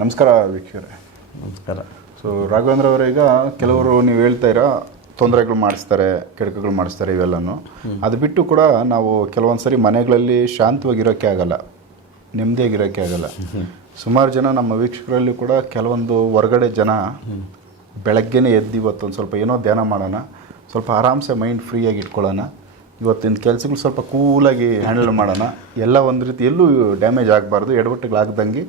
ನಮಸ್ಕಾರ ವೀಕ್ಷಕರೇ. ನಮಸ್ಕಾರ. ಸೊ ರಾಘವೇಂದ್ರ ಅವರೀಗ ಕೆಲವರು ನೀವು ಹೇಳ್ತಾ ಇರೋ ತೊಂದರೆಗಳು ಮಾಡಿಸ್ತಾರೆ ಕೆಡಕಗಳು ಮಾಡಿಸ್ತಾರೆ ಇವೆಲ್ಲನೂ. ಅದು ಬಿಟ್ಟು ಕೂಡ ನಾವು ಕೆಲವೊಂದು ಸರಿ ಮನೆಗಳಲ್ಲಿ ಶಾಂತವಾಗಿರೋಕ್ಕೆ ಆಗಲ್ಲ. ನೆಮ್ಮದಿಯಾಗಿರೋಕ್ಕೆ ಆಗಲ್ಲ. ಸುಮಾರು ಜನ ನಮ್ಮ ವೀಕ್ಷಕರಲ್ಲಿ ಕೂಡ ಕೆಲವೊಂದು ಹೊರಗಡೆ ಜನ ಬೆಳಗ್ಗೆನೇ ಎದ್ದು ಇವತ್ತೊಂದು ಸ್ವಲ್ಪ ಏನೋ ಧ್ಯಾನ ಮಾಡೋಣ ಸ್ವಲ್ಪ ಆರಾಮ್ಸೆ ಮೈಂಡ್ ಫ್ರೀಯಾಗಿ ಇಟ್ಕೊಳ್ಳೋಣ ಇವತ್ತಿನ ಕೆಲಸಗಳು ಸ್ವಲ್ಪ ಕೂಲಾಗಿ ಹ್ಯಾಂಡಲ್ ಮಾಡೋಣ ಎಲ್ಲ ಒಂದು ರೀತಿ ಎಲ್ಲೂ ಡ್ಯಾಮೇಜ್ ಆಗಬಾರ್ದು ಎಡವಟ್ಟುಗಳಾಗ್ದಂಗೆ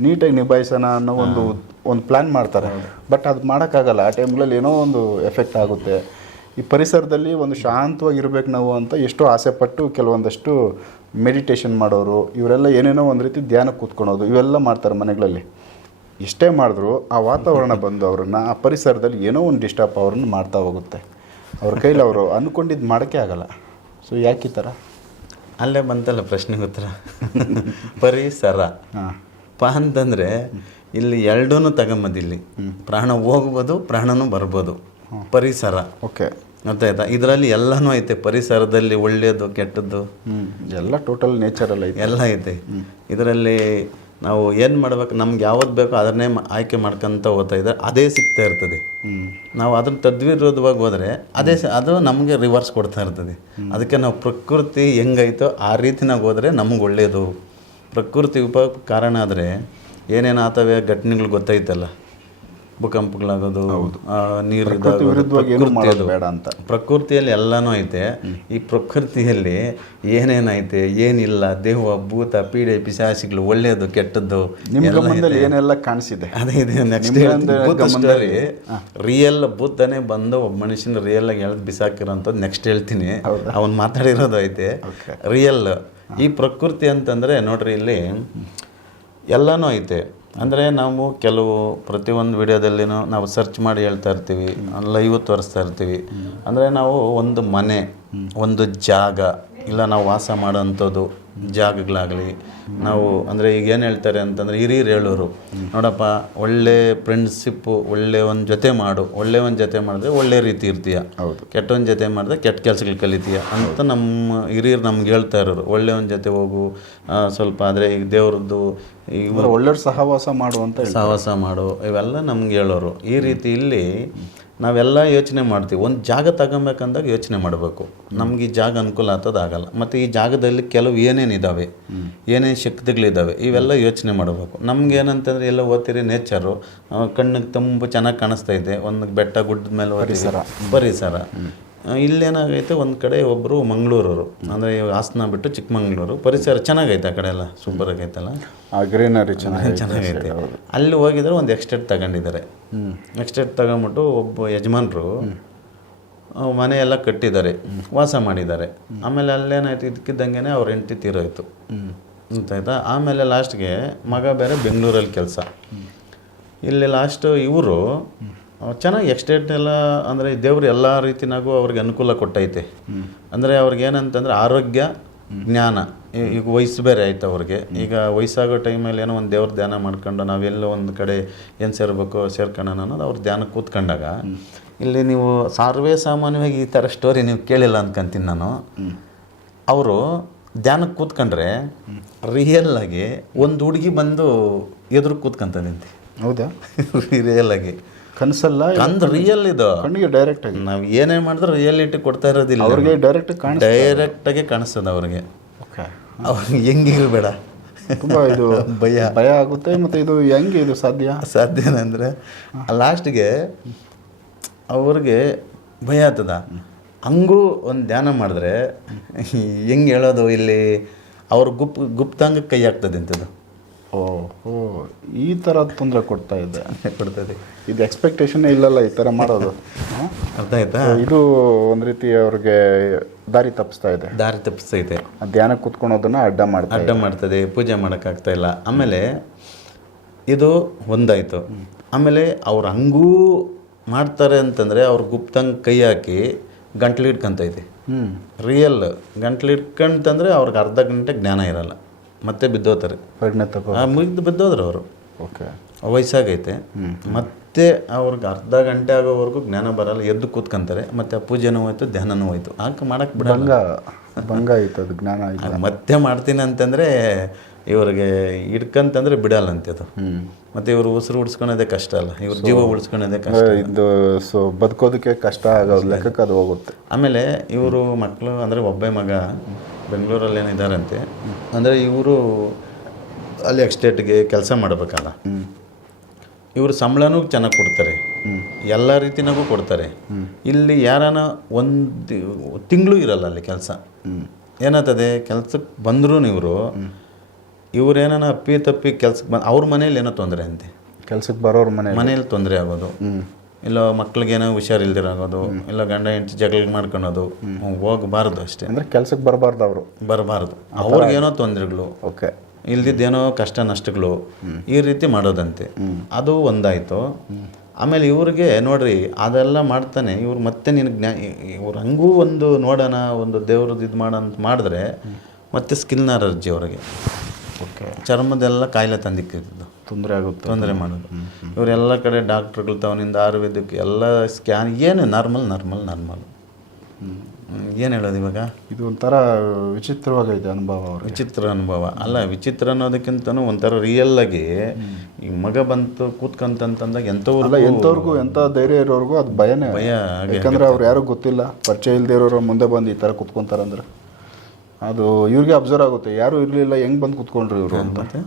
ನೀಟಾಗಿ ನಿಭಾಯಿಸೋಣ ಅನ್ನೋ ಒಂದು ಒಂದು ಪ್ಲ್ಯಾನ್ ಮಾಡ್ತಾರೆ. ಬಟ್ ಅದು ಮಾಡೋಕ್ಕಾಗಲ್ಲ. ಆ ಟೈಮ್ಗಳಲ್ಲಿ ಏನೋ ಒಂದು ಎಫೆಕ್ಟ್ ಆಗುತ್ತೆ. ಈ ಪರಿಸರದಲ್ಲಿ ಒಂದು ಶಾಂತವಾಗಿರ್ಬೇಕು ನಾವು ಅಂತ ಎಷ್ಟೋ ಆಸೆ ಪಟ್ಟು ಕೆಲವೊಂದಷ್ಟು ಮೆಡಿಟೇಷನ್ ಮಾಡೋರು ಇವರೆಲ್ಲ ಏನೇನೋ ಒಂದು ರೀತಿ ಧ್ಯಾನ ಕೂತ್ಕೊಳೋದು ಇವೆಲ್ಲ ಮಾಡ್ತಾರೆ ಮನೆಗಳಲ್ಲಿ. ಎಷ್ಟೇ ಮಾಡಿದ್ರು ಆ ವಾತಾವರಣ ಬಂದು ಅವ್ರನ್ನ ಆ ಪರಿಸರದಲ್ಲಿ ಏನೋ ಒಂದು ಡಿಸ್ಟರ್ಬ್ ಅವ್ರನ್ನ ಮಾಡ್ತಾ ಹೋಗುತ್ತೆ. ಅವ್ರ ಕೈಲಿ ಅವರು ಅಂದ್ಕೊಂಡಿದ್ದು ಮಾಡೋಕ್ಕೆ ಆಗಲ್ಲ. ಸೊ ಯಾಕೆ ಈ ಥರ ಅಲ್ಲೇ ಬಂತಲ್ಲ ಪ್ರಶ್ನೆಗೆ ಉತ್ತರ? ಪರಿಸರ. ಹಾಂ. ಪ ಅಂತಂದರೆ ಇಲ್ಲಿ ಎರಡೂ ಇಲ್ಲಿ ಪ್ರಾಣ ಹೋಗ್ಬೋದು ಪ್ರಾಣನೂ ಬರ್ಬೋದು. ಪರಿಸರ. ಓಕೆ. ಗೊತ್ತಾಯ್ತಾ ಇದರಲ್ಲಿ ಎಲ್ಲನೂ ಐತೆ. ಪರಿಸರದಲ್ಲಿ ಒಳ್ಳೆಯದು ಕೆಟ್ಟದ್ದು. ಎಲ್ಲ ಟೋಟಲ್ ನೇಚರ್ ಅಲ್ಲ ಎಲ್ಲ ಐತೆ. ಇದರಲ್ಲಿ ನಾವು ಏನು ಮಾಡ್ಬೇಕು ನಮ್ಗೆ ಯಾವ್ದು ಬೇಕೋ ಅದನ್ನೇ ಆಯ್ಕೆ ಮಾಡ್ಕೊಂತ ಹೋಗ್ತಾ ಇದ್ದಾರೆ ಅದೇ ಸಿಗ್ತಾ ಇರ್ತದೆ. ನಾವು ಅದನ್ನ ತದ್ವಿರೋಧವಾಗಿ ಹೋದರೆ ಅದೇ ಅದು ನಮಗೆ ರಿವರ್ಸ್ ಕೊಡ್ತಾ ಇರ್ತದೆ. ಅದಕ್ಕೆ ನಾವು ಪ್ರಕೃತಿ ಹೆಂಗೈತೋ ಆ ರೀತಿನಾಗ ಹೋದರೆ ನಮ್ಗೆ ಒಳ್ಳೆಯದು ಪ್ರಕೃತಿ ಉಪ ಕಾರಣ ಆದರೆ ಏನೇನು ಆತವೆ ಘಟನೆಗಳು ಗೊತ್ತೈತಲ್ಲ? ಭೂಕಂಪಗಳಾಗೋದು ನೀರು. ಬೇಡ ಅಂತ. ಪ್ರಕೃತಿಯಲ್ಲಿ ಎಲ್ಲನೂ ಐತೆ. ಈ ಪ್ರಕೃತಿಯಲ್ಲಿ ಏನೇನೈತೆ ಏನಿಲ್ಲ ದೇಹ ಭೂತ ಪೀಡೆ ಪಿಶಾಸಿಗಳು ಒಳ್ಳೆಯದು ಕೆಟ್ಟದ್ದು ಏನೆಲ್ಲ ಕಾಣಿಸಿದೆ? ಅದೇ ಇದೆ ನೆಕ್ಸ್ಟ್ ರಿಯಲ್ ಭೂತನೇ ಬಂದು ಒಬ್ಬ ಮನುಷ್ಯನ ರಿಯಲ್ ಆಗಿ ಎಳ್ದು ಬಿಸಾಕಿರೋಂಥದ್ದು ನೆಕ್ಸ್ಟ್ ಹೇಳ್ತೀನಿ. ಅವನು ಮಾತಾಡಿರೋದು ಐತೆ. ರಿಯಲ್ ಈ ಪ್ರಕೃತಿ ಅಂತಂದರೆ ನೋಡ್ರಿ ಇಲ್ಲಿ ಎಲ್ಲನೂ ಐತೆ. ಅಂದರೆ ನಾವು ಕೆಲವು ಪ್ರತಿಯೊಂದು ವಿಡಿಯೋದಲ್ಲಿನೂ ನಾವು ಸರ್ಚ್ ಮಾಡಿ ಹೇಳ್ತಾ ಇರ್ತೀವಿ ಲೈವ್ ತೋರಿಸ್ತಾ ಇರ್ತೀವಿ. ಅಂದರೆ ನಾವು ಒಂದು ಮನೆ ಒಂದು ಜಾಗ ಇಲ್ಲ ನಾವು ವಾಸ ಮಾಡೋವಂಥದ್ದು. ಜಾಗಗಳಾಗಲಿ. ನಾವು ಅಂದರೆ ಈಗ ಏನು ಹೇಳ್ತಾರೆ ಅಂತಂದರೆ ಹಿರಿಯರು ಹೇಳೋರು ನೋಡಪ್ಪ ಒಳ್ಳೆ ಫ್ರೆಂಡ್ಶಿಪ್ಪು ಒಳ್ಳೆ ಒಂದು ಜೊತೆ ಮಾಡು ಒಳ್ಳೆ ಒಂದು ಜೊತೆ ಮಾಡಿದ್ರೆ ಒಳ್ಳೆ ರೀತಿ ಇರ್ತೀಯ. ಹೌದು. ಕೆಟ್ಟವನ ಜೊತೆ ಮಾಡಿದ್ರೆ ಕೆಟ್ಟ ಕೆಲಸಗಳು ಕಲಿತೀಯ ಅಂತ ನಮ್ಮ ಹಿರಿಯರು ನಮ್ಗೆ ಹೇಳ್ತಾ ಇರೋರು. ಒಳ್ಳೆಯವನ ಜೊತೆ ಹೋಗು ಸ್ವಲ್ಪ ಆದರೆ ಈಗ ದೇವ್ರದ್ದು ಈಗ ಒಳ್ಳೆ ಸಹವಾಸ ಮಾಡು ಅಂತ ಸಹವಾಸ ಮಾಡು ಇವೆಲ್ಲ ನಮ್ಗೆ ಹೇಳೋರು. ಈ ರೀತಿ ಇಲ್ಲಿ ನಾವೆಲ್ಲ ಯೋಚನೆ ಮಾಡ್ತೀವಿ. ಒಂದು ಜಾಗ ತಗೊಬೇಕಂದಾಗ ಯೋಚನೆ ಮಾಡಬೇಕು. ನಮ್ಗೆ ಈ ಜಾಗ ಅನುಕೂಲ ಆಗಲ್ಲ. ಮತ್ತು ಈ ಜಾಗದಲ್ಲಿ ಕೆಲವು ಏನೇನಿದ್ದಾವೆ ಏನೇನು ಶಕ್ತಿಗಳಿದ್ದಾವೆ ಇವೆಲ್ಲ ಯೋಚನೆ ಮಾಡಬೇಕು. ನಮ್ಗೆ ಏನಂತಂದ್ರೆ ಎಲ್ಲ ಓದ್ತೀರಿ ನೇಚರು. ಕಣ್ಣಿಗೆ ತುಂಬ ಚೆನ್ನಾಗಿ ಕಾಣಿಸ್ತಾ ಇದೆ. ಒಂದು ಬೆಟ್ಟ ಗುಡ್ಡದ ಮೇಲೆ ಪರಿಸರ. ಪರಿಸರ. ಇಲ್ಲೇನಾಗೈತೆ ಒಂದು ಕಡೆ ಒಬ್ಬರು ಮಂಗಳೂರವರು. ಅಂದರೆ ಹಾಸನ ಬಿಟ್ಟು ಚಿಕ್ಕಮಂಗ್ಳೂರು. ಪರಿಸರ ಚೆನ್ನಾಗೈತೆ ಆ ಕಡೆ ಎಲ್ಲ. ಸೂಪರ್ ಆಗೈತಲ್ಲ. ಆ ಗ್ರೀನರಿ ಚೆನ್ನಾಗಿ ಚೆನ್ನಾಗೈತೆ. ಅಲ್ಲಿ ಹೋಗಿದ್ರೆ ಒಂದು ಎಕ್ಸ್ಟೆಟ್ ತಗೊಂಡಿದ್ದಾರೆ. ಎಕ್ಸ್ಟೆಟ್ ತಗೊಂಬಿಟ್ಟು ಒಬ್ಬ ಯಜಮಾನರು ಮನೆ ಎಲ್ಲ ಕಟ್ಟಿದ್ದಾರೆ. ವಾಸ ಮಾಡಿದ್ದಾರೆ. ಆಮೇಲೆ ಅಲ್ಲೇನಾಯ್ತು ಇದಕ್ಕಿದ್ದಂಗೆ ಅವ್ರ ಹೆಂಡತಿ ತೀರೋಯ್ತು. ಅಂತಾಯ್ತಾ? ಆಮೇಲೆ ಲಾಸ್ಟ್ಗೆ ಮಗ ಬೇರೆ ಬೆಂಗಳೂರಲ್ಲಿ ಕೆಲಸ. ಇಲ್ಲಿ ಲಾಸ್ಟ್ ಇವರು ಚೆನ್ನಾಗಿ ಎಕ್ಸ್ಟೇಟ್ ಎಲ್ಲ ಅಂದರೆ ದೇವರು ಎಲ್ಲ ರೀತಿನಾಗೂ ಅವ್ರಿಗೆ ಅನುಕೂಲ ಕೊಟ್ಟೈತೆ. ಅಂದರೆ ಅವ್ರಿಗೆ ಏನಂತಂದರೆ ಆರೋಗ್ಯ ಜ್ಞಾನ ಈಗ ವಯಸ್ಸು ಬೇರೆ ಆಯ್ತು ಅವ್ರಿಗೆ. ಈಗ ವಯಸ್ಸಾಗೋ ಟೈಮಲ್ಲಿ ಏನೋ ಒಂದು ದೇವ್ರ ಧ್ಯಾನ ಮಾಡ್ಕೊಂಡು ನಾವೆಲ್ಲೋ ಒಂದು ಕಡೆ ಏನು ಸೇರ್ಬೇಕು ಸೇರ್ಕೊಳ್ಳೋಣ ಅನ್ನೋದು ಅವ್ರ ಧ್ಯಾನ ಕೂತ್ಕೊಂಡಾಗ ಇಲ್ಲಿ ನೀವು ಸರ್ವೇ ಸಾಮಾನ್ಯವಾಗಿ ಈ ಥರ ಸ್ಟೋರಿ ನೀವು ಕೇಳಿಲ್ಲ ಅನ್ಕೊಂತೀನಿ ನಾನು. ಅವರು ಧ್ಯಾನಕ್ಕೆ ಕೂತ್ಕೊಂಡ್ರೆ ರಿಯಲ್ಲಾಗಿ ಆಗಿ ಒಂದು ಹುಡುಗಿ ಬಂದು ಎದುರು ಕೂತ್ಕೊಂತ ನಿಂತಿ. ಹೌದಾ? ರಿಯಲ್ಲಾಗಿ ಆಗಿ. ಕನಸಲ್ಲ ಅಂದ್ ರಿಯಲ್ ಇದು. ಕಣ್ಣಿಗೆ ಡೈರೆಕ್ಟ್ ಆಗಿ. ನಾವು ಏನೇನು ಮಾಡಿದ್ರು ರಿಯಾಲಿಟಿ ಕೊಡ್ತಾ ಇರೋದಿಲ್ಲ. ಅವ್ರಿಗೆ ಡೈರೆಕ್ಟ್ ಕಾಣಿಸ್ ಡೈರೆಕ್ಟಾಗಿ ಕಾಣಿಸ್ತದೆ ಅವ್ರಿಗೆ. ಓಕೆ ಅವ್ರಿಗೆ ಹೆಂಗಿರ್ಬೇಡ ತುಂಬಾ ಇದು ಭಯ. ಭಯ ಆಗುತ್ತೆ ಮತ್ತೆ ಇದು ಹೆಂಗೆ ಇದು ಸಾಧ್ಯ? ಸಾಧ್ಯ ಏನಂದ್ರೆ ಲಾಸ್ಟ್ಗೆ ಅವ್ರಿಗೆ ಭಯ ಆಗ್ತದ. ಹಂಗೂ ಒಂದು ಧ್ಯಾನ ಮಾಡಿದ್ರೆ ಹೆಂಗೆ ಹೇಳೋದು ಇಲ್ಲಿ? ಅವ್ರ ಗುಪ್ ಗುಪ್ತಾಂಗ ಕೈ ಆಗ್ತದೆ ಅಂಥದ್ದು ಓ ಓ ಈ ಥರ ತೊಂದರೆ ಕೊಡ್ತಾ ಇದೆ. ಕೊಡ್ತದೆ. ಇದು ಎಕ್ಸ್ಪೆಕ್ಟೇಷನ್ ಇಲ್ಲಲ್ಲ ಈ ಥರ ಮಾಡೋದು? ಅರ್ಥ ಆಯ್ತಾ? ಇದು ಒಂದು ರೀತಿ ಅವ್ರಿಗೆ ದಾರಿ ತಪ್ಪಿಸ್ತಾ ಇದೆ. ದಾರಿ ತಪ್ಪಿಸ್ತಾ ಇದೆ. ಧ್ಯಾನ ಕುತ್ಕೊಳೋದನ್ನ ಅಡ್ಡ ಮಾಡ್ತಾ ಅಡ್ಡ ಮಾಡ್ತದೆ ಪೂಜೆ ಮಾಡೋಕ್ಕಾಗ್ತಾ ಇಲ್ಲ. ಆಮೇಲೆ ಇದು ಒಂದಾಯಿತು. ಆಮೇಲೆ ಅವ್ರು ಹಂಗೂ ಮಾಡ್ತಾರೆ ಅಂತಂದರೆ ಅವ್ರ ಗುಪ್ತಂಗೆ ಕೈ ಹಾಕಿ ಗಂಟ್ಲು ಇಟ್ಕೊಂತ ಹ್ಮ್. ರಿಯಲ್ ಗಂಟ್ಲು ಇಟ್ಕೊಂತಂದ್ರೆ ಅವ್ರಿಗೆ ಅರ್ಧ ಗಂಟೆ ಜ್ಞಾನ ಇರಲ್ಲ. ಮತ್ತೆ ಬಿದ್ದೋತಾರೆ ಮುಗಿದು ಬಿದ್ದೋದ್ರು ಅವರು. ಓಕೆ. ವಯಸ್ಸಾಗೈತೆ. ಮತ್ತೆ ಅವ್ರಿಗೆ ಅರ್ಧ ಗಂಟೆ ಆಗೋವರೆಗೂ ಜ್ಞಾನ ಬರಲ್ಲ ಎದ್ದು ಕೂತ್ಕೊಂತಾರೆ. ಮತ್ತೆ ಆ ಪೂಜೆನೂ ಹೋಯ್ತು ಧ್ಯಾನನೂ ಹೋಯ್ತು. ಆಕೆ ಮಾಡಕ್ಕೆ ಬಿಡಲ್ಲ. ಭಂಗ ಭಂಗ ಆಯ್ತು ಅದು ಜ್ಞಾನ ಆಯ್ತು. ಮತ್ತೆ ಮಾಡ್ತೀನಿ ಅಂತಂದರೆ ಇವ್ರಿಗೆ ಹಿಡ್ಕಂತಂದ್ರೆ ಬಿಡಲ್ಲಂತೆ ಅದು. ಮತ್ತೆ ಮತ್ತು ಇವರು ಉಸಿರು ಉಡ್ಸ್ಕೊಳೋದೇ ಕಷ್ಟ ಅಲ್ಲ. ಇವ್ರ ಜೀವ ಉಳಿಸ್ಕೊಳೋದೇ ಕಷ್ಟ ಇದು ಸೊ ಬದುಕೋದಕ್ಕೆ ಕಷ್ಟ ಆಗೋದು ಲೆಕ್ಕಕ್ಕೆ ಅದು ಹೋಗುತ್ತೆ. ಆಮೇಲೆ ಇವರು ಮಕ್ಕಳು ಅಂದರೆ ಒಬ್ಬ ಮಗ ಬೆಂಗಳೂರಲ್ಲಿ ಏನಿದ್ದಾರಂತೆ ಅಂದರೆ ಇವರು ಅಲ್ಲಿ ಎಕ್ಸ್ಟೇಟ್ಗೆ ಕೆಲಸ ಮಾಡಬೇಕಲ್ಲ. ಇವರು ಸಂಬಳನೂ ಚೆನ್ನಾಗಿ ಕೊಡ್ತಾರೆ. ಎಲ್ಲ ರೀತಿನಾಗೂ ಕೊಡ್ತಾರೆ. ಇಲ್ಲಿ ಯಾರಾನ ಒಂದು ತಿಂಗಳು ಇರಲ್ಲ ಅಲ್ಲಿ ಕೆಲಸ. ಏನಾಗ್ತದೆ? ಕೆಲಸಕ್ಕೆ ಬಂದರೂ ಇವರು ಇವ್ರೇನಾನ ಅಪ್ಪಿ ತಪ್ಪಿ ಕೆಲ್ಸಕ್ಕೆ ಬಂದು ಅವ್ರ ಮನೇಲಿ ಏನೋ ತೊಂದರೆ ಅಂತೆ. ಕೆಲ್ಸಕ್ಕೆ ಬರೋರು ಮನೆ ಮನೇಲಿ ತೊಂದರೆ ಆಗೋದು. ಇಲ್ಲ ಮಕ್ಳಿಗೇನೋ ಹುಷಾರಿಲ್ದಿರಾಗೋದು ಇಲ್ಲ ಗಂಡ ಹೆಂಡತಿ ಜಗಳ ಮಾಡ್ಕೊಳೋದು ಹೋಗಬಾರ್ದು ಅಷ್ಟೇ. ಅಂದ್ರೆ ಕೆಲ್ಸಕ್ಕೆ ಬರಬಾರ್ದು ಅವರು. ಬರಬಾರ್ದು. ಅವ್ರಿಗೇನೋ ತೊಂದರೆಗಳು ಓಕೆ. ಇಲ್ದಿದ್ದೇನೋ ಕಷ್ಟ ನಷ್ಟಗಳು ಈ ರೀತಿ ಮಾಡೋದಂತೆ. ಅದು ಒಂದಾಯಿತು. ಆಮೇಲೆ ಇವ್ರಿಗೆ ನೋಡ್ರಿ ಅದೆಲ್ಲ ಮಾಡ್ತಾನೆ. ಇವ್ರು ಮತ್ತೆ ನಿನಗೆ ಜ್ಞಾ ಇವ್ರು ಹಂಗೂ ಒಂದು ನೋಡೋಣ ಒಂದು ದೇವ್ರದ್ದು ಇದು ಮಾಡೋಣ ಅಂತ ಮಾಡಿದ್ರೆ ಮತ್ತೆ ಸ್ಕಿನ್ ಅಲರ್ಜಿ ಅವ್ರಿಗೆ. ಓಕೆ. ಚರ್ಮದೆಲ್ಲ ಕಾಯಿಲೆ ತಂದಿಕ್ಕಿದ್ದು ತೊಂದರೆ ಆಗುತ್ತೆ. ತೊಂದರೆ ಮಾಡೋದು. ಇವರೆಲ್ಲ ಕಡೆ ಡಾಕ್ಟ್ರುಗಳು ತವನಿಂದ ಆಯುರ್ವೇದಕ್ಕೆ ಎಲ್ಲ ಸ್ಕ್ಯಾನ್ ಏನು ನಾರ್ಮಲ್ ನಾರ್ಮಲ್ ನಾರ್ಮಲ್. ಏನು ಹೇಳೋದು ಇವಾಗ? ಇದು ಒಂಥರ ವಿಚಿತ್ರವಾಗೈತೆ ಅನುಭವ ವಿಚಿತ್ರ ಅನುಭವ. ಅಲ್ಲ ವಿಚಿತ್ರ ಅನ್ನೋದಕ್ಕಿಂತನೂ ಒಂಥರ ರಿಯಲ್ ಆಗಿ ಈ ಮಗ ಬಂತು ಕೂತ್ಕಂತಂತಂದಾಗ ಎಂಥವ್ರು ಎಂಥವ್ರಿಗೂ ಎಂಥ ಧೈರ್ಯ ಇರೋರ್ಗೂ ಅದು ಭಯನೇ. ಭಯ ಯಾಕಂದ್ರೆ ಅವ್ರು ಯಾರು ಗೊತ್ತಿಲ್ಲ. ಪರಿಚಯ ಇಲ್ಲದೆ ಇರೋರು ಮುಂದೆ ಬಂದು ಈ ಥರ ಕುತ್ಕೊಂತಾರಂದ್ರೆ. ಅದು ಇವ್ರಿಗೆ ಅಬ್ಸರ್ವ್ ಆಗುತ್ತೆ. ಯಾರು ಇರಲಿಲ್ಲ ಹೆಂಗ್ ಬಂದು ಕುತ್ಕೊಂಡ್ರು ಇವರು ಅಂತ. ಮತ್ತೆ?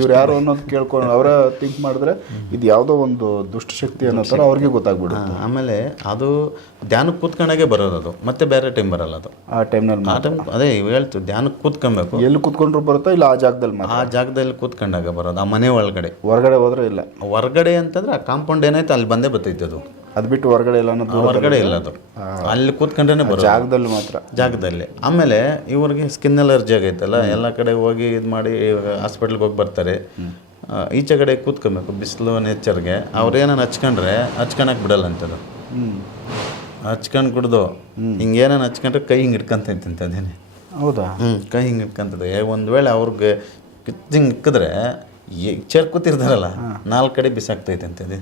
ಇವ್ರು ಯಾರು ಅನ್ನೋದು ಕೇಳ್ಕೊಂಡು ಅವರ ಥಿಂಕ್ ಮಾಡಿದ್ರೆ ಇದು ಯಾವುದೋ ಒಂದು ದುಷ್ಟಶಕ್ತಿ ಅನ್ನೋ ಥರ ಅವ್ರಿಗೆ ಗೊತ್ತಾಗ್ಬಿಡುತ್ತೆ. ಆಮೇಲೆ ಅದು ಧ್ಯಾನಕ್ಕೆ ಕೂತ್ಕೊಂಡಾಗೆ ಬರೋದು ಅದು. ಮತ್ತೆ ಬೇರೆ ಟೈಮ್ ಬರಲ್ಲ ಅದು. ಆ ಟೈಮ್ನಲ್ಲಿ ಆ ಟೈಮ್ ಅದೇ ಇವ್ ಹೇಳ್ತು ಧ್ಯಾನಕ್ಕೆ ಕೂತ್ಕೊಬೇಕು. ಎಲ್ಲಿ ಕೂತ್ಕೊಂಡ್ರು ಬರುತ್ತೋ ಇಲ್ಲ ಆ ಜಾಗದಲ್ಲಿ ಆ ಜಾಗದಲ್ಲಿ ಕೂತ್ಕೊಂಡಾಗ ಬರೋದು ಆ ಮನೆ ಒಳಗಡೆ. ಹೊರಗಡೆ ಹೋದ್ರೆ ಇಲ್ಲ. ಹೊರಗಡೆ ಅಂತಂದ್ರೆ ಆ ಕಾಂಪೌಂಡ್ ಏನೈತೆ ಅಲ್ಲಿ ಬಂದೇ ಬರ್ತೈತೆ ಅದು. ಅದು ಬಿಟ್ಟು ಹೊರಗಡೆ ಇಲ್ಲ ಹೊರಗಡೆ ಇಲ್ಲ ಅದು ಅಲ್ಲಿ ಕೂತ್ಕೊಂಡ್ರೆ ಬರೋದು. ಜಾಗದಲ್ಲಿ ಮಾತ್ರ. ಜಾಗದಲ್ಲಿ. ಆಮೇಲೆ ಇವರಿಗೆ ಸ್ಕಿನ್ ಅಲರ್ಜಿ ಆಗೈತಲ್ಲ ಎಲ್ಲ ಕಡೆ ಹೋಗಿ ಇದು ಮಾಡಿ ಹಾಸ್ಪಿಟ್ಲಿಗೆ ಹೋಗಿ ಬರ್ತಾರೆ. ಈಚೆ ಕಡೆ ಕೂತ್ಕೊಬೇಕು ಬಿಸಿಲು ನೇಚರ್ಗೆ ಅವ್ರೇನಾರು ಹಚ್ಕೊಂಡ್ರೆ ಹಚ್ಕೊಳಕ್ಕೆ ಬಿಡಲ್ಲ ಅಂತದು ಹ್ಮ್. ಹಚ್ಕೊಂಡು ಕುಡ್ದು ಹಿಂಗೆ ಏನಾರು ಹಚ್ಕೊಂಡ್ರೆ ಕೈ ಹಿಂಗೆ ಇಟ್ಕೊಂತೈತೆ ಅದೇನೆ. ಹೌದಾ? ಹ್ಞೂ ಕೈ ಹಿಂಗೆ ಇಟ್ಕೊಂತದೆ ಒಂದು ವೇಳೆ ಅವ್ರಿಗೆ ಹಿಂಗೆ ಇಕ್ಕಿದ್ರೆ ಚೇರ್ ಕೂತಿರ್ತಾರಲ್ಲ ನಾಲ್ಕು ಕಡೆ ಬಿಸಾಕ್ತೈತೆ ಅಂತದೆ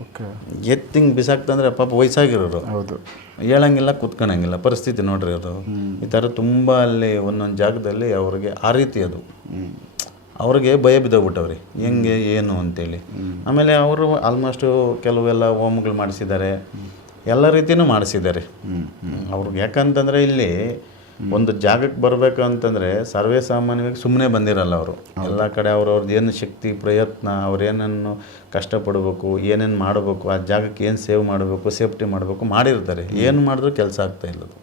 ಓಕೆ ಎತ್ತಿ ಹಿಂಗೆ ಬಿಸಾಕ್ತಂದ್ರೆ ಪಾಪ ವಯಸ್ಸಾಗಿರೋರು. ಹೌದು. ಹೇಳಂಗಿಲ್ಲ ಕುತ್ಕೊಳಂಗಿಲ್ಲ ಪರಿಸ್ಥಿತಿ ನೋಡ್ರಿ ಅವರು ಈ ಥರ ತುಂಬ ಅಲ್ಲಿ ಒಂದೊಂದು ಜಾಗದಲ್ಲಿ ಅವ್ರಿಗೆ ಆ ರೀತಿ ಅದು. ಅವ್ರಿಗೆ ಭಯ ಬಿದ್ದೋಗ್ಬಿಟ್ಟವ್ರಿ. ಹೆಂಗೆ ಏನು ಅಂತೇಳಿ. ಆಮೇಲೆ ಅವರು ಆಲ್ಮೋಸ್ಟು ಕೆಲವೆಲ್ಲ ಹೋಮ್ಗಳು ಮಾಡಿಸಿದ್ದಾರೆ. ಎಲ್ಲ ರೀತಿಯೂ ಮಾಡಿಸಿದ್ದಾರೆ. ಅವ್ರಿಗೆ ಯಾಕಂತಂದರೆ ಇಲ್ಲಿ ಒಂದು ಜಾಗಕ್ಕೆ ಬರಬೇಕು ಅಂತಂದರೆ ಸರ್ವೇ ಸಾಮಾನ್ಯವಾಗಿ ಸುಮ್ಮನೆ ಬಂದಿರಲ್ಲ ಅವರು. ಎಲ್ಲ ಕಡೆ ಅವ್ರವ್ರದ್ದು ಏನು ಶಕ್ತಿ ಪ್ರಯತ್ನ ಅವ್ರೇನನ್ನು ಕಷ್ಟಪಡಬೇಕು ಏನೇನು ಮಾಡಬೇಕು ಆ ಜಾಗಕ್ಕೆ ಏನು ಸೇವ್ ಮಾಡಬೇಕು ಸೇಫ್ಟಿ ಮಾಡಬೇಕು ಮಾಡಿರ್ತಾರೆ. ಏನು ಮಾಡಿದ್ರೂ ಕೆಲಸ ಆಗ್ತಾ ಇಲ್ಲ ಅದು.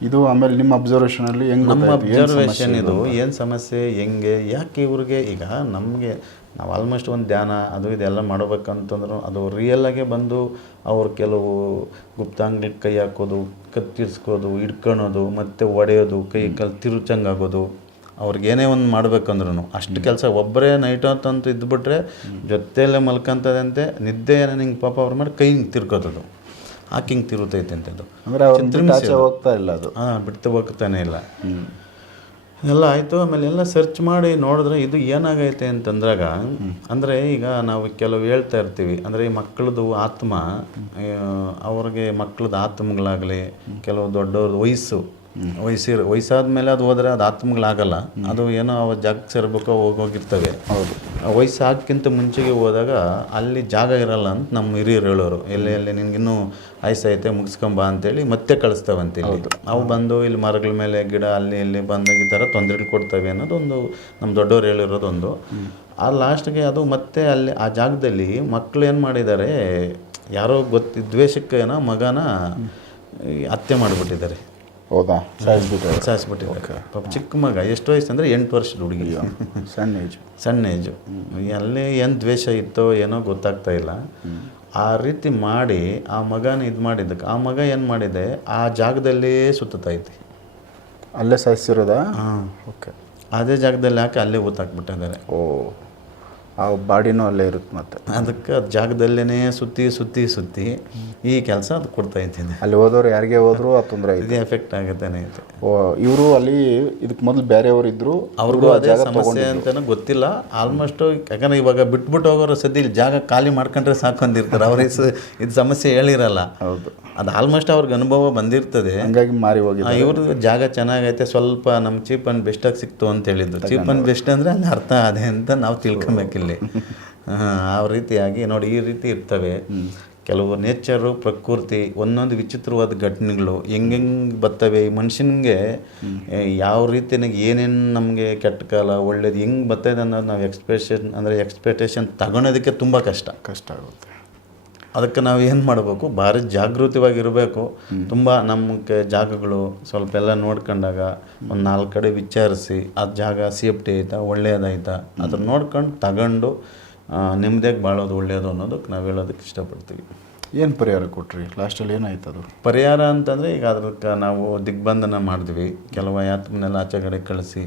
ಇದು ಆಮೇಲೆ ನಿಮ್ಮ ಅಬ್ಸರ್ವೇಷನ್ ಅಲ್ಲಿ ಹೆಂಗ್ ನಮ್ಮ? ಅಬ್ಸರ್ವೇಷನ್ ಇದು ಏನು ಸಮಸ್ಯೆ ಹೆಂಗೆ ಯಾಕೆ ಇವ್ರಿಗೆ ಈಗ ನಮಗೆ ನಾವು ಆಲ್ಮೋಸ್ಟ್ ಒಂದು ಧ್ಯಾನ ಅದು ಇದೆಲ್ಲ ಮಾಡ್ಬೇಕಂತಂದ್ರು ಅದು ರಿಯಲ್ಲಾಗೆ ಬಂದು ಅವ್ರು ಕೆಲವು ಗುಪ್ತಾಂಗ್ಲಿ ಕೈ ಹಾಕೋದು ಕತ್ತಿರ್ಸ್ಕೋದು ಹಿಡ್ಕೊಳೋದು ಮತ್ತು ಒಡೆಯೋದು ಕೈ ಕಲ್ ತಿರುಚಂಗಾಗೋದು ಅವ್ರಿಗೇನೇ ಒಂದು ಮಾಡ್ಬೇಕಂದ್ರೂ ಅಷ್ಟು ಕೆಲಸ ಒಬ್ಬರೇ ನೈಟ್ ಹೊತ್ತಂತೂ ಇದ್ಬಿಟ್ರೆ ಜೊತೆಯಲ್ಲೇ ಮಲ್ಕೊಂತದಂತೆ ನಿದ್ದೆ ಏನೋ ಹಿಂಗೆ ಪಾಪ ಅವ್ರ ಮಾಡಿ ಕೈ ಹಿಂಗೆ ತಿರ್ಕೋತದು. ಹಾಕಿ ಹಿಂಗೆ ತಿರುತೈತೆ ಅಂತದ್ದು ಅದು ಅಂದ್ರೆ ಹೋಗ್ತಾ ಇಲ್ಲ ಅದು. ಹಾಂ ಬಿಡ್ತಾ ಹೋಗ್ತಾನೆ ಇಲ್ಲ. ಎಲ್ಲ ಆಯಿತು ಆಮೇಲೆ ಎಲ್ಲ ಸರ್ಚ್ ಮಾಡಿ ನೋಡಿದ್ರೆ ಇದು ಏನಾಗೈತೆ ಅಂತಂದ್ರಾಗ ಅಂದರೆ ಈಗ ನಾವು ಕೆಲವು ಹೇಳ್ತಾ ಇರ್ತೀವಿ ಅಂದರೆ ಈ ಮಕ್ಕಳದು ಆತ್ಮ ಅವ್ರಿಗೆ ಮಕ್ಕಳದ್ದು ಆತ್ಮಗಳಾಗಲಿ ಕೆಲವು ದೊಡ್ಡವ್ರದ್ದು ವಯಸ್ಸು ವಯಸ್ಸಿರ ವಯಸ್ಸಾದ ಮೇಲೆ ಅದು ಹೋದರೆ ಅದು ಆತ್ಮಗಳಾಗಲ್ಲ. ಅದು ಏನೋ ಅವ ಜಾಗಕ್ಕೆ ಸೇರ್ಬೇಕೋ ಹೋಗೋಗಿರ್ತವೆ. ಹೌದು. ವಯಸ್ಸಾಗಕ್ಕಿಂತ ಮುಂಚೆಗೆ ಹೋದಾಗ ಅಲ್ಲಿ ಜಾಗ ಇರಲ್ಲ ಅಂತ ನಮ್ಮ ಹಿರಿಯರು ಹೇಳೋರು. ಎಲ್ಲಿ ಎಲ್ಲಿ ನಿನಗಿನ್ನೂ ಐತೆ ಮುಗಿಸ್ಕೊಂಬ ಅಂತೇಳಿ ಮತ್ತೆ ಕಳಿಸ್ತಾವಂತೆ ಇಲ್ಲಿ ಅವು ಬಂದು ಇಲ್ಲಿ ಮರಗಳ ಮೇಲೆ ಗಿಡ ಅಲ್ಲಿ ಇಲ್ಲಿ ಬಂದಾಗ ಈ ಥರ ತೊಂದರೆಗಳು ಕೊಡ್ತವೆ ಅನ್ನೋದೊಂದು ನಮ್ಮ ದೊಡ್ಡವ್ರು ಹೇಳಿರೋದೊಂದು. ಆ ಲಾಸ್ಟ್ಗೆ ಅದು ಮತ್ತೆ ಅಲ್ಲಿ ಆ ಜಾಗದಲ್ಲಿ ಮಕ್ಕಳು ಏನು ಮಾಡಿದ್ದಾರೆ ಯಾರೋ ಗೊತ್ತಿ ದ್ವೇಷಕ್ಕೆ ಏನೋ ಮಗನ ಹತ್ಯೆ ಮಾಡಿಬಿಟ್ಟಿದ್ದಾರೆ. ಹೌದಾ? ಸಾಯಿಸ್ಬಿಟ್ಟು ಸಾಯಿಸ್ಬಿಟ್ಟಿದ್ದಾರೆ ಪಾಪ ಚಿಕ್ಕ ಮಗ ಎಷ್ಟು ವಯಸ್ಸು ಅಂದರೆ ಎಂಟು ವರ್ಷದ ಹುಡುಗಿ. ಸಣ್ಣ ಏಜು ಸಣ್ಣ ಏಜು ಅಲ್ಲಿ ಏನು ದ್ವೇಷ ಇತ್ತೋ ಏನೋ ಗೊತ್ತಾಗ್ತಾ ಇಲ್ಲ. ಆ ರೀತಿ ಮಾಡಿ ಆ ಮಗನ ಇದು ಮಾಡಿದ್ದಕ್ಕೆ ಆ ಮಗ ಏನು ಮಾಡಿದೆ? ಆ ಜಾಗದಲ್ಲೇ ಸುತ್ತೈತಿ ಅಲ್ಲೇ ಸಾಯಿಸಿರೋದಾ? ಹಾಂ. ಓಕೆ. ಅದೇ ಜಾಗದಲ್ಲಿ ಹಾಕಿ ಅಲ್ಲೇ ಊತಾಕ್ಬಿಟ್ಟಿದ್ದಾರೆ ಓ. ಆ ಬಾಡಿನೂ ಅಲ್ಲೇ ಇರುತ್ತೆ ಮತ್ತೆ. ಅದಕ್ಕೆ ಅದು ಜಾಗದಲ್ಲೇ ಸುತ್ತಿ ಸುತ್ತಿ ಸುತ್ತಿ ಈ ಕೆಲಸ ಅದು ಕೊಡ್ತಾ ಇದ್ದೀನಿ. ಅಲ್ಲಿ ಹೋದವ್ರು ಯಾರಿಗೆ ಹೋದ್ರು ಆ ತೊಂದರೆ ಇದೆ ಎಫೆಕ್ಟ್ ಆಗುತ್ತಾನೆ ಐತೆ ಓ ಇವರು ಅಲ್ಲಿ ಇದಕ್ಕೆ ಮೊದಲು ಬೇರೆಯವರು ಇದ್ರು ಅವ್ರಿಗೂ ಅದೇ ಸಮಸ್ಯೆ ಅಂತಲೂ ಗೊತ್ತಿಲ್ಲ. ಆಲ್ಮೋಸ್ಟ್ ಯಾಕಂದ್ರೆ ಇವಾಗ ಬಿಟ್ಬಿಟ್ಟು ಹೋಗೋರು ಸದ್ಯ ಇಲ್ಲಿ ಜಾಗ ಖಾಲಿ ಮಾಡ್ಕೊಂಡ್ರೆ ಸಾಕು ಅಂದಿರ್ತಾರೆ. ಅವ್ರಿಗೆ ಸ- ಇದು ಸಮಸ್ಯೆ ಹೇಳಿರಲ್ಲ. ಹೌದು. ಅದು ಆಲ್ಮೋಸ್ಟ್ ಅವ್ರಿಗೆ ಅನುಭವ ಬಂದಿರ್ತದೆ. ಹಂಗಾಗಿ ಮಾರಿ ಹೋಗಿ ಇವ್ರದ್ದು ಜಾಗ ಚೆನ್ನಾಗೈತೆ ಸ್ವಲ್ಪ ನಮ್ಮ ಚೀಪ್ ಅಂಡ್ ಬೆಸ್ಟಾಗಿ ಸಿಕ್ತು ಅಂತ ಹೇಳಿದ್ರು. ಚೀಪ್ ಅಂಡ್ ಬೆಸ್ಟ್ ಅಂದರೆ ಅಲ್ಲಿ ಅರ್ಥ ಅದೇ ಅಂತ ನಾವು ತಿಳ್ಕೊಬೇಕಿಲ್ಲಿ. ಹಾ, ಆ ರೀತಿಯಾಗಿ ನೋಡಿ ಈ ರೀತಿ ಇರ್ತವೆ. ಕೆಲವು ನೇಚರು ಪ್ರಕೃತಿ ಒಂದೊಂದು ವಿಚಿತ್ರವಾದ ಘಟನೆಗಳು ಹೆಂಗೆಂಗೆ ಬರ್ತವೆ. ಈ ಮನುಷ್ಯನಿಗೆ ಯಾವ ರೀತಿಯಾಗಿ ಏನೇನು ನಮಗೆ ಕೆಟ್ಟ ಕಾಲ ಒಳ್ಳೇದು ಹೆಂಗೆ ಬರ್ತಾಯಿದೆ ಅನ್ನೋದು ನಾವು ಎಕ್ಸ್ಪೆಷನ್ ಅಂದರೆ ಎಕ್ಸ್ಪೆಕ್ಟೇಷನ್ ತಗೊಳೋದಕ್ಕೆ ತುಂಬ ಕಷ್ಟ. ಕಷ್ಟ ಆಗುತ್ತೆ. ಅದಕ್ಕೆ ನಾವು ಏನು ಮಾಡಬೇಕು? ಭಾರಿ ಜಾಗೃತವಾಗಿರಬೇಕು. ತುಂಬ ನಮಗೆ ಜಾಗಗಳು ಸ್ವಲ್ಪ ಎಲ್ಲ ನೋಡ್ಕೊಂಡಾಗ ಒಂದು ನಾಲ್ಕು ಕಡೆ ವಿಚಾರಿಸಿ ಆ ಜಾಗ ಸೇಫ್ಟಿ ಐತಾ ಒಳ್ಳೆಯದಾಯ್ತಾ ಅದನ್ನ ನೋಡ್ಕೊಂಡು ತಗೊಂಡು ನೆಮ್ಮದಿಯಾಗಿ ಬಾಳೋದು ಒಳ್ಳೆಯದು ಅನ್ನೋದಕ್ಕೆ ನಾವು ಹೇಳೋದಕ್ಕೆ ಇಷ್ಟಪಡ್ತೀವಿ. ಏನು ಪರಿಹಾರ ಕೊಟ್ರಿ? ಲಾಸ್ಟಲ್ಲಿ ಏನಾಯ್ತು ಅದು? ಪರಿಹಾರ ಅಂತಂದರೆ ಈಗ ಅದಕ್ಕೆ ನಾವು ದಿಗ್ಬಂಧನ ಮಾಡಿದ್ವಿ. ಕೆಲವು ಯಾತ್ಮನೆಲ್ಲ ಆಚೆ ಕಡೆ ಕಳಿಸಿ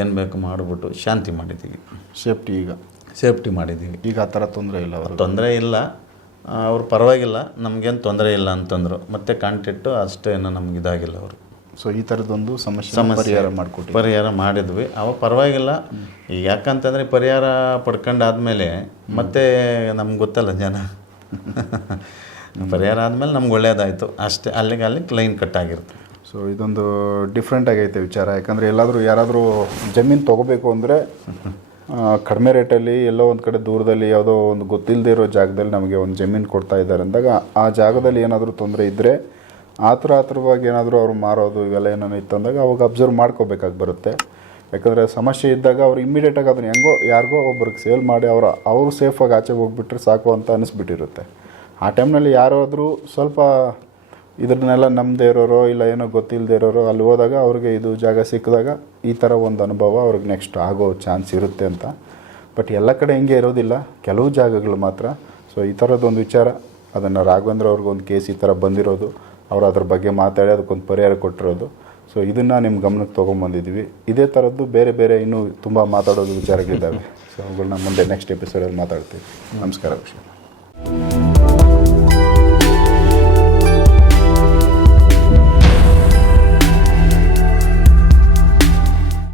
ಏನು ಬೇಕು ಮಾಡಿಬಿಟ್ಟು ಶಾಂತಿ ಮಾಡಿದ್ದೀವಿ. ಸೇಫ್ಟಿ ಈಗ? ಸೇಫ್ಟಿ ಮಾಡಿದ್ದೀವಿ. ಈಗ ಆ ಥರ ತೊಂದರೆ ಇಲ್ಲ ತೊಂದರೆ ಇಲ್ಲ. ಅವ್ರು ಪರವಾಗಿಲ್ಲ ನಮಗೇನು ತೊಂದರೆ ಇಲ್ಲ ಅಂತಂದರು. ಮತ್ತೆ ಕಾಂಟ್ಯಾಕ್ಟು ಅಷ್ಟೇನು ನಮ್ಗೆ ಇದಾಗಿಲ್ಲ ಅವರು. ಸೊ ಈ ಥರದೊಂದು ಸಮಸ್ಯೆ ಸಮಸ್ಯೆ. ಪರಿಹಾರ ಮಾಡಿಕೊಟ್ಟು ಪರಿಹಾರ ಮಾಡಿದ್ವಿ. ಅವ ಪರವಾಗಿಲ್ಲ. ಈಗ ಯಾಕಂತಂದರೆ ಪರಿಹಾರ ಪಡ್ಕೊಂಡಾದ್ಮೇಲೆ ಮತ್ತೆ ನಮ್ಗೆ ಗೊತ್ತಲ್ಲ ಜನ. ಪರಿಹಾರ ಆದಮೇಲೆ ನಮ್ಗೆ ಒಳ್ಳೇದಾಯಿತು. ಅಷ್ಟೇ ಅಲ್ಲಿಗೆ ಅಲ್ಲಿಗೆ ಲೈನ್ ಕಟ್ ಆಗಿರುತ್ತೆ. ಸೊ ಇದೊಂದು ಡಿಫ್ರೆಂಟ್ ಆಗೈತೆ ವಿಚಾರ. ಯಾಕಂದರೆ ಎಲ್ಲಾದರೂ ಯಾರಾದರೂ ಜಮೀನು ತೊಗೋಬೇಕು ಅಂದರೆ ಕಡಿಮೆ ರೇಟಲ್ಲಿ ಎಲ್ಲೋ ಒಂದು ಕಡೆ ದೂರದಲ್ಲಿ ಯಾವುದೋ ಒಂದು ಗೊತ್ತಿಲ್ಲದೆ ಇರೋ ಜಾಗದಲ್ಲಿ ನಮಗೆ ಒಂದು ಜಮೀನು ಕೊಡ್ತಾ ಇದ್ದಾರೆ ಅಂದಾಗ ಆ ಜಾಗದಲ್ಲಿ ಏನಾದರೂ ತೊಂದರೆ ಇದ್ದರೆ ಆತರ ಆತರವಾಗಿ ಏನಾದರೂ ಅವರು ಮಾರೋದು ಇವೆಲ್ಲ ಏನೇನೋ ಇತ್ತು ಅಂದಾಗ ಅವಾಗ ಅಬ್ಸರ್ವ್ ಮಾಡ್ಕೋಬೇಕಾಗಿ ಬರುತ್ತೆ. ಯಾಕಂದರೆ ಸಮಸ್ಯೆ ಇದ್ದಾಗ ಅವ್ರು ಇಮ್ಮಿಡಿಯೇಟಾಗಿ ಅದನ್ನು ಹೆಂಗೋ ಯಾರಿಗೋ ಒಬ್ರಿಗೆ ಸೇಲ್ ಮಾಡಿ ಅವರ, ಅವರು ಸೇಫಾಗಿ ಆಚೆ ಹೋಗ್ಬಿಟ್ರೆ ಸಾಕು ಅಂತ ಅನಿಸ್ಬಿಟ್ಟಿರುತ್ತೆ. ಆ ಟೈಮ್ನಲ್ಲಿ ಯಾರಾದರೂ ಸ್ವಲ್ಪ ಇದನ್ನೆಲ್ಲ ನಮ್ಮದೇ ಇರೋರೋ ಇಲ್ಲ ಏನೋ ಗೊತ್ತಿಲ್ಲದೆ ಇರೋರೋ, ಅಲ್ಲಿ ಹೋದಾಗ ಅವ್ರಿಗೆ ಇದು ಜಾಗ ಸಿಕ್ಕಿದಾಗ ಈ ಥರ ಒಂದು ಅನುಭವ ಅವ್ರಿಗೆ ನೆಕ್ಸ್ಟ್ ಆಗೋ ಚಾನ್ಸ್ ಇರುತ್ತೆ ಅಂತ. ಬಟ್ ಎಲ್ಲ ಕಡೆ ಹಿಂಗೆ ಇರೋದಿಲ್ಲ. ಕೆಲವು ಜಾಗಗಳು ಮಾತ್ರ. ಸೊ ಈ ಥರದ್ದೊಂದು ವಿಚಾರ. ಅದನ್ನು ರಾಘವೇಂದ್ರ ಅವ್ರಿಗೊಂದು ಕೇಸ್ ಈ ಥರ ಬಂದಿರೋದು. ಅವರು ಅದ್ರ ಬಗ್ಗೆ ಮಾತಾಡಿ ಅದಕ್ಕೊಂದು ಪರಿಹಾರ ಕೊಟ್ಟಿರೋದು. ಸೊ ಇದನ್ನು ನಿಮ್ಮ ಗಮನಕ್ಕೆ ತೊಗೊಂಬಂದಿದ್ವಿ ಇದೇ ಥರದ್ದು ಬೇರೆ ಬೇರೆ ಇನ್ನೂ ತುಂಬ ಮಾತಾಡೋದು ವಿಚಾರಗಳಿದ್ದಾವೆ. ಸೊ ಅವುಗಳನ್ನ ಮುಂದೆ ನೆಕ್ಸ್ಟ್ ಎಪಿಸೋಡಲ್ಲಿ ಮಾತಾಡ್ತೀವಿ. ನಮಸ್ಕಾರ ವಿಷಯ